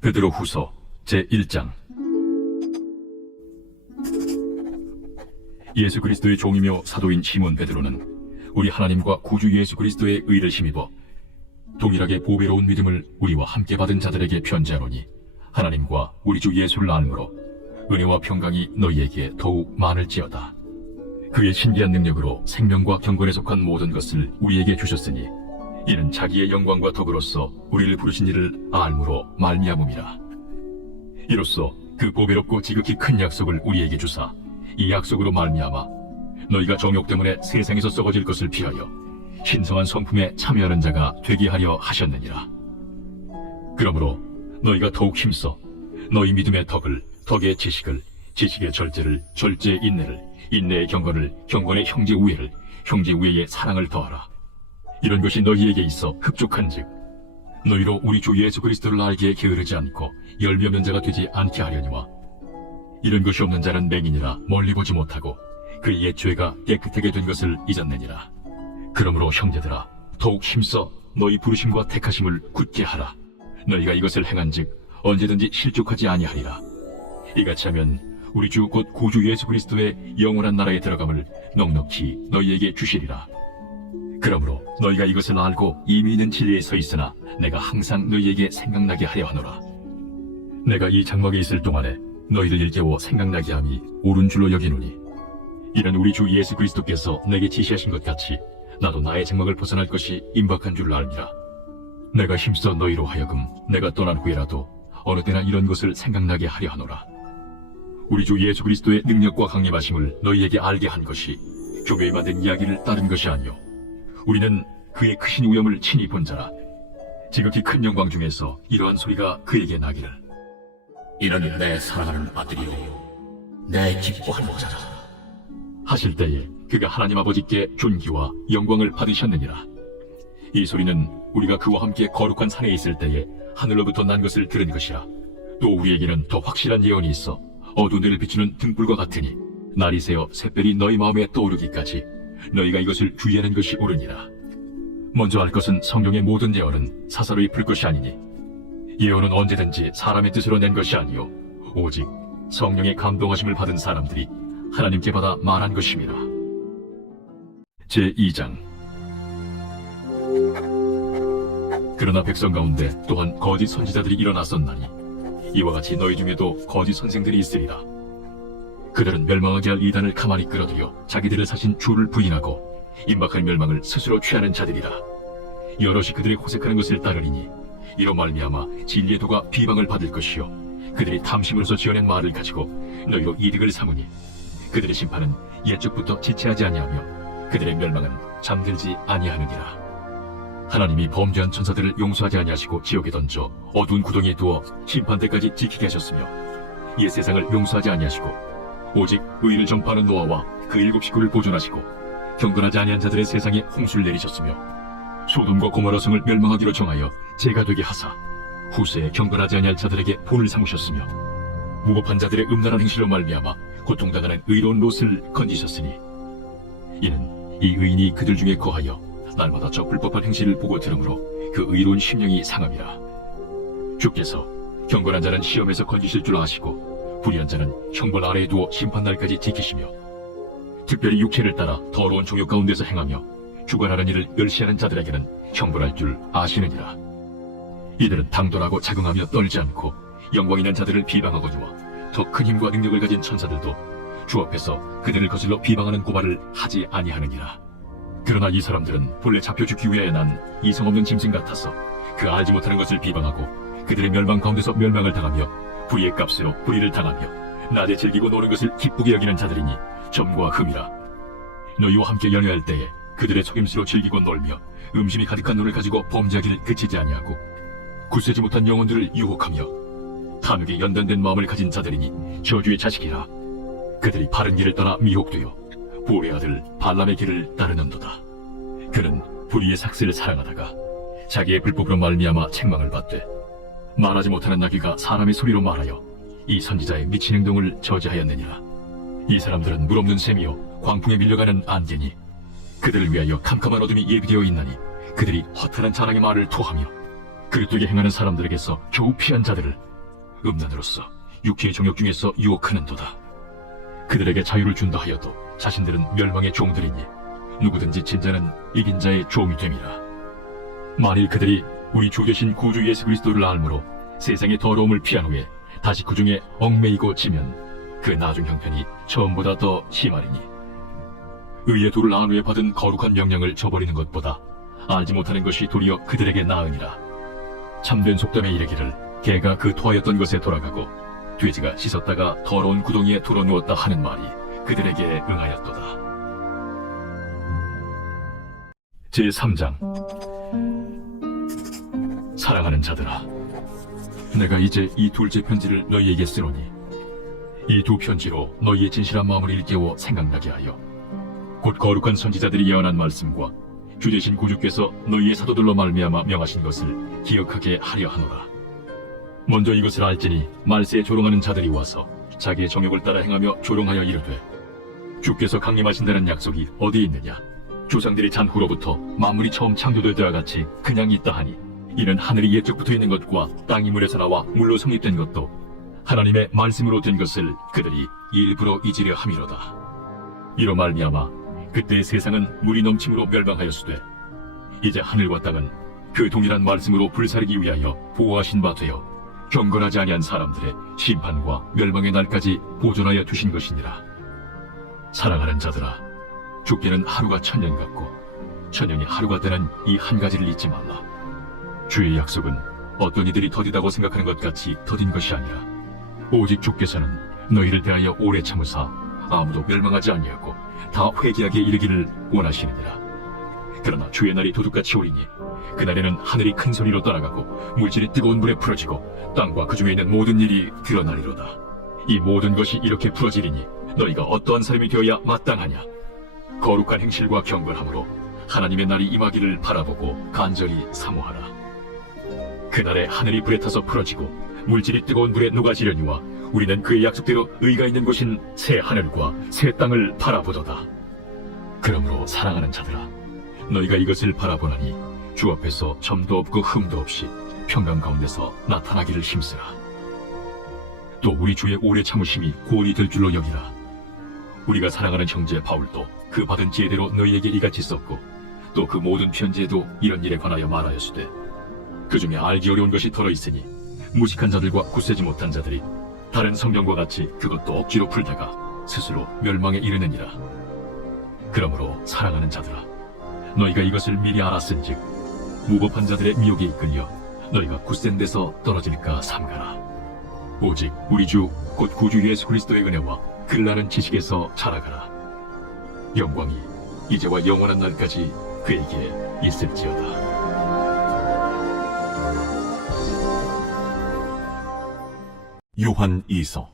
베드로후서 제1장. 예수 그리스도의 종이며 사도인 시몬 베드로는 우리 하나님과 구주 예수 그리스도의 의를 힘입어 동일하게 보배로운 믿음을 우리와 함께 받은 자들에게 편지하노니, 하나님과 우리 주 예수를 알므로 은혜와 평강이 너희에게 더욱 많을지어다. 그의 신기한 능력으로 생명과 경건에 속한 모든 것을 우리에게 주셨으니, 이는 자기의 영광과 덕으로서 우리를 부르신 이를 알므로 말미암음이라. 이로써 그 보배롭고 지극히 큰 약속을 우리에게 주사, 이 약속으로 말미암아 너희가 정욕 때문에 세상에서 썩어질 것을 피하여 신성한 성품에 참여하는 자가 되게 하려 하셨느니라. 그러므로 너희가 더욱 힘써 너희 믿음의 덕을, 덕의 지식을, 지식의 절제를, 절제의 인내를, 인내의 경건을, 경건의 형제 우애를, 형제 우애의 사랑을 더하라. 이런 것이 너희에게 있어 흡족한즉 너희로 우리 주 예수 그리스도를 알기에 게으르지 않고 열미 없는 자가 되지 않게 하려니와, 이런 것이 없는 자는 맹인이라 멀리 보지 못하고 그의 옛 죄가 깨끗하게 된 것을 잊었느니라. 그러므로 형제들아, 더욱 힘써 너희 부르심과 택하심을 굳게 하라. 너희가 이것을 행한즉 언제든지 실족하지 아니하리라. 이같이 하면 우리 주 곧 구주 예수 그리스도의 영원한 나라에 들어감을 넉넉히 너희에게 주시리라. 그러므로 너희가 이것을 알고 이미 있는 진리에 서 있으나 내가 항상 너희에게 생각나게 하려 하노라. 내가 이 장막에 있을 동안에 너희를 일깨워 생각나게 함이 옳은 줄로 여기노니, 이는 우리 주 예수 그리스도께서 내게 지시하신 것 같이 나도 나의 장막을 벗어날 것이 임박한 줄을 알미라. 내가 힘써 너희로 하여금 내가 떠난 후에라도 어느 때나 이런 것을 생각나게 하려 하노라. 우리 주 예수 그리스도의 능력과 강림하심을 너희에게 알게 한 것이 교회에 만든 이야기를 따른 것이 아니요, 우리는 그의 크신 우염을 친히 본 자라. 지극히 큰 영광 중에서 이러한 소리가 그에게 나기를, 이는 내 사랑하는 아들이요 내 기뻐하는 자라 하실 때에 그가 하나님 아버지께 존귀와 영광을 받으셨느니라. 이 소리는 우리가 그와 함께 거룩한 산에 있을 때에 하늘로부터 난 것을 들은 것이라. 또 우리에게는 더 확실한 예언이 있어 어두운 데를 비추는 등불과 같으니, 날이 새어 샛별이 너희 마음에 떠오르기까지 너희가 이것을 주의하는 것이 옳으니라. 먼저 알 것은 성경의 모든 예언은 사사로이 풀 것이 아니니, 예언은 언제든지 사람의 뜻으로 낸 것이 아니요 오직 성령의 감동하심을 받은 사람들이 하나님께 받아 말한 것임이라. 제2장. 그러나 백성 가운데 또한 거짓 선지자들이 일어났었나니, 이와 같이 너희 중에도 거짓 선생들이 있으리라. 그들은 멸망하게 할 이단을 가만히 끌어들여 자기들을 사신 주를 부인하고 임박할 멸망을 스스로 취하는 자들이라. 여럿이 그들의 호색하는 것을 따르리니, 이로 말미암아 진리의 도가 비방을 받을 것이요 그들이 탐심으로서 지어낸 말을 가지고 너희로 이득을 삼으니, 그들의 심판은 옛적부터 지체하지 아니하며 그들의 멸망은 잠들지 아니하느니라. 하나님이 범죄한 천사들을 용서하지 아니하시고 지옥에 던져 어두운 구덩이에 두어 심판 때까지 지키게 하셨으며, 옛 세상을 용서하지 아니하시고 오직 의를 전파하는 노아와 그 7 식구를 보존하시고 경건하지 아니한 자들의 세상에 홍수를 내리셨으며, 소돔과 고모라 성을 멸망하기로 정하여 재가 되게 하사 후세에 경건하지 아니할 자들에게 본을 삼으셨으며, 무법한 자들의 음란한 행실로 말미암아 고통당하는 의로운 롯을 건지셨으니, 이는 이 의인이 그들 중에 거하여 날마다 저 불법한 행실을 보고 들으므로 그 의로운 심령이 상함이라. 주께서 경건한 자는 시험에서 건지실 줄 아시고 불의한 자는 형벌 아래에 두어 심판날까지 지키시며, 특별히 육체를 따라 더러운 종욕 가운데서 행하며 주관하는 일을 멸시하는 자들에게는 형벌할 줄 아시느니라. 이들은 당돌하고 자긍하며 떨지 않고 영광 있는 자들을 비방하거니와, 더 큰 힘과 능력을 가진 천사들도 주 앞에서 그들을 거슬러 비방하는 고발을 하지 아니하느니라. 그러나 이 사람들은 본래 잡혀 죽기 위하여 난 이성 없는 짐승 같아서 그 알지 못하는 것을 비방하고 그들의 멸망 가운데서 멸망을 당하며 불의의 값으로 불의를 당하며 낮에 즐기고 노는 것을 기쁘게 여기는 자들이니 점과 흠이라. 너희와 함께 연애할 때에 그들의 속임수로 즐기고 놀며 음심이 가득한 눈을 가지고 범죄하기를 그치지 아니하고 굳세지 못한 영혼들을 유혹하며 탐욕에 연단된 마음을 가진 자들이니 저주의 자식이라. 그들이 바른 길을 떠나 미혹되어 보울의 아들 발람의 길을 따르는도다. 그는 불의의 삭스를 사랑하다가 자기의 불법으로 말미암아 책망을 받되, 말하지 못하는 나귀가 사람의 소리로 말하여 이 선지자의 미친 행동을 저지하였느니라. 이 사람들은 물없는 샘이요 광풍에 밀려가는 안개니, 그들을 위하여 캄캄한 어둠이 예비되어 있나니 그들이 허탄한 자랑의 말을 토하며 그릇되게 행하는 사람들에게서 겨우 피한 자들을 음란으로서 육체의 정욕 중에서 유혹하는도다. 그들에게 자유를 준다 하여도 자신들은 멸망의 종들이니 누구든지 진자는 이긴 자의 종이 됨이라. 만일 그들이 우리 주 되신 구주 예수 그리스도를 알므로 세상의 더러움을 피한 후에 다시 그 중에 얽매이고 지면 그 나중 형편이 처음보다 더 심하리니, 의의 도를 안 후에 받은 거룩한 명령을 저버리는 것보다 알지 못하는 것이 도리어 그들에게 나으니라. 참된 속담에 이르기를 개가 그 토하였던 것에 돌아가고 돼지가 씻었다가 더러운 구덩이에 돌아누웠다 하는 말이 그들에게 응하였도다. 제3장. 사랑하는 자들아, 내가 이제 이 둘째 편지를 너희에게 쓰노니 이 두 편지로 너희의 진실한 마음을 일깨워 생각나게 하여 곧 거룩한 선지자들이 예언한 말씀과 주 되신 구주께서 너희의 사도들로 말미암아 명하신 것을 기억하게 하려 하노라. 먼저 이것을 알지니 말세에 조롱하는 자들이 와서 자기의 정욕을 따라 행하며 조롱하여 이르되, 주께서 강림하신다는 약속이 어디에 있느냐? 조상들이 잔 후로부터 만물이 처음 창조될 때와 같이 그냥 있다 하니, 이는 하늘이 옛적부터 있는 것과 땅이 물에서 나와 물로 성립된 것도 하나님의 말씀으로 된 것을 그들이 일부러 잊으려 함이로다. 이로 말미암아 그때 세상은 물이 넘침으로 멸망하였으되 이제 하늘과 땅은 그 동일한 말씀으로 불사르기 위하여 보호하신 바 되어 경건하지 아니한 사람들의 심판과 멸망의 날까지 보존하여 두신 것이니라. 사랑하는 자들아, 죽기는 하루가 천년 같고 천년이 하루 같다는 이 한 가지를 잊지 말라. 주의 약속은 어떤 이들이 더디다고 생각하는 것 같이 더딘 것이 아니라 오직 주께서는 너희를 대하여 오래 참으사 아무도 멸망하지 아니하고 다 회개하게 이르기를 원하시느니라. 그러나 주의 날이 도둑같이 오리니 그날에는 하늘이 큰 소리로 떠나가고 물질이 뜨거운 불에 풀어지고 땅과 그 중에 있는 모든 일이 드러나리로다. 이 모든 것이 이렇게 풀어지리니 너희가 어떠한 사람이 되어야 마땅하냐? 거룩한 행실과 경건함으로 하나님의 날이 임하기를 바라보고 간절히 사모하라. 그날에 하늘이 불에 타서 풀어지고 물질이 뜨거운 불에 녹아지려니와 우리는 그의 약속대로 의가 있는 곳인 새 하늘과 새 땅을 바라보도다. 그러므로 사랑하는 자들아, 너희가 이것을 바라보나니 주 앞에서 점도 없고 흠도 없이 평강 가운데서 나타나기를 힘쓰라. 또 우리 주의 오래 참으심이 구원이 될 줄로 여기라. 우리가 사랑하는 형제 바울도 그 받은 지혜대로 너희에게 이같이 썼고 또 그 모든 편지에도 이런 일에 관하여 말하였으되, 그 중에 알기 어려운 것이 덜어있으니 무식한 자들과 굳세지 못한 자들이 다른 성경과 같이 그것도 억지로 풀다가 스스로 멸망에 이르느니라. 그러므로 사랑하는 자들아, 너희가 이것을 미리 알았은즉 무법한 자들의 미혹에 이끌려 너희가 굳센 데서 떨어질까 삼가라. 오직 우리 주 곧 구주 예수 그리스도의 은혜와 글나는 지식에서 자라가라. 영광이 이제와 영원한 날까지 그에게 있을지어다. 요한 2서.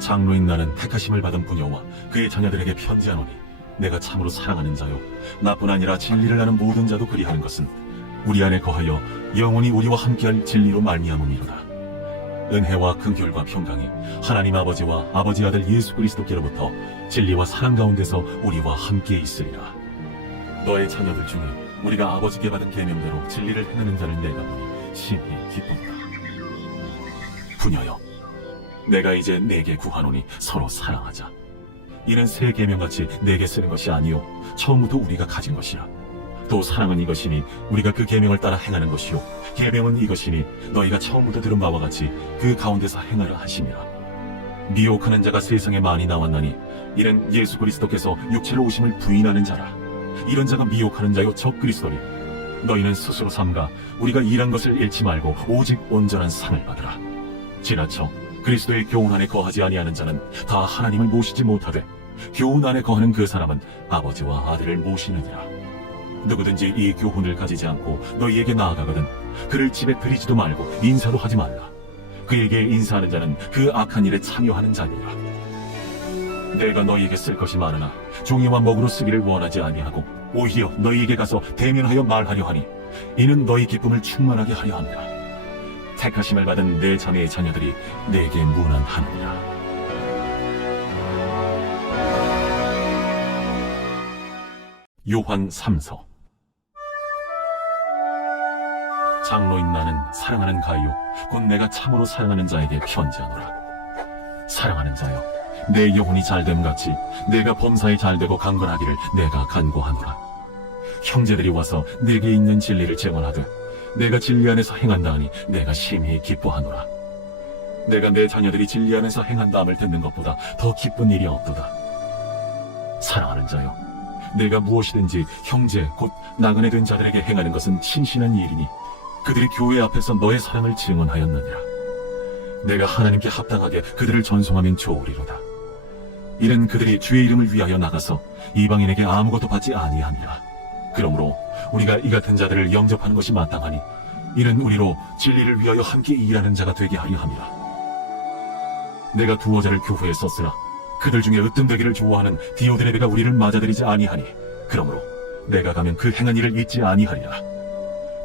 장로인 나는 택하심을 받은 부녀와 그의 자녀들에게 편지하노니, 내가 참으로 사랑하는 자요 나뿐 아니라 진리를 아는 모든 자도 그리하는 것은 우리 안에 거하여 영원히 우리와 함께할 진리로 말미암음이로다. 은혜와 긍휼과 평강이 하나님 아버지와 아버지 아들 예수 그리스도께로부터 진리와 사랑 가운데서 우리와 함께 있으리라. 너의 자녀들 중에 우리가 아버지께 받은 계명대로 진리를 행하는 자를 내가 보니 심히 기쁘다. 부녀여, 내가 이제 내게 구하노니 서로 사랑하자. 이는 새 계명같이 내게 쓰는 것이 아니요 처음부터 우리가 가진 것이라. 또 사랑은 이것이니 우리가 그 계명을 따라 행하는 것이요 계명은 이것이니 너희가 처음부터 들은 바와 같이 그 가운데서 행하라 하심이라. 미혹하는 자가 세상에 많이 나왔나니 이는 예수 그리스도께서 육체로 오심을 부인하는 자라. 이런 자가 미혹하는 자요 적 그리스도니, 너희는 스스로 삼가 우리가 일한 것을 잃지 말고 오직 온전한 상을 받으라. 지나쳐 그리스도의 교훈 안에 거하지 아니하는 자는 다 하나님을 모시지 못하되 교훈 안에 거하는 그 사람은 아버지와 아들을 모시느니라. 누구든지 이 교훈을 가지지 않고 너희에게 나아가거든 그를 집에 들이지도 말고 인사도 하지 말라. 그에게 인사하는 자는 그 악한 일에 참여하는 자니라. 내가 너희에게 쓸 것이 많으나 종이와 먹으로 쓰기를 원하지 아니하고 오히려 너희에게 가서 대면하여 말하려 하니, 이는 너희 기쁨을 충만하게 하려 합니다. 택하심을 받은 내 자매의 자녀들이 내게 문안하느니라. 요한 3서. 장로인 나는 사랑하는 가이요 곧 내가 참으로 사랑하는 자에게 편지하노라. 사랑하는 자여, 내 영혼이 잘됨같이 내가 범사에 잘되고 강건하기를 내가 간구하노라. 형제들이 와서 내게 있는 진리를 증언하되 내가 진리 안에서 행한다 하니 내가 심히 기뻐하노라. 내가 내 자녀들이 진리 안에서 행한다함을 듣는 것보다 더 기쁜 일이 없도다. 사랑하는 자여, 내가 무엇이든지 형제 곧 나그네 된 자들에게 행하는 것은 신신한 일이니 그들이 교회 앞에서 너의 사랑을 증언하였느니라. 내가 하나님께 합당하게 그들을 전송하면 좋으리로다. 이는 그들이 주의 이름을 위하여 나가서 이방인에게 아무것도 받지 아니함이라. 그러므로 우리가 이 같은 자들을 영접하는 것이 마땅하니 이는 우리로 진리를 위하여 함께 일하는 자가 되게 하려 함이라. 내가 두어 자를 교회에 썼으나 그들 중에 으뜸되기를 좋아하는 디오드레베가 우리를 맞아들이지 아니하니 그러므로 내가 가면 그 행한 일을 잊지 아니하리라.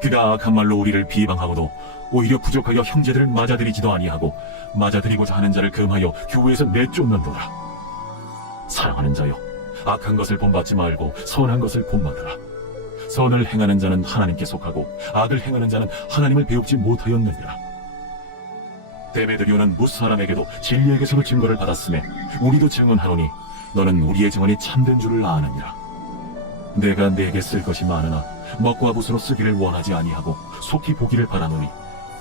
그가 악한 말로 우리를 비방하고도 오히려 부족하여 형제들을 맞아들이지도 아니하고 맞아들이고자 하는 자를 금하여 교회에서 내쫓는도다. 사랑하는 자여, 악한 것을 본받지 말고 선한 것을 본받으라. 선을 행하는 자는 하나님께 속하고 악을 행하는 자는 하나님을 배웁지 못하였느니라. 데메드리오는 뭇 사람에게도 진리에게서도 증거를 받았음에 우리도 증언하노니 너는 우리의 증언이 참된 줄을 아느니라. 내가 네게 쓸 것이 많으나 먹과 붓으로 쓰기를 원하지 아니하고 속히 보기를 바라노니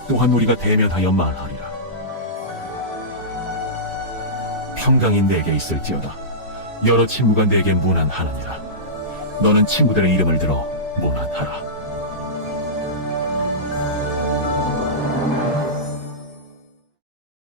또한 우리가 대면하여 말하리라. 평강이 내게 있을지어다. 여러 친구가 내게 문안하느니라. 너는 친구들의 이름을 들어 문안하라.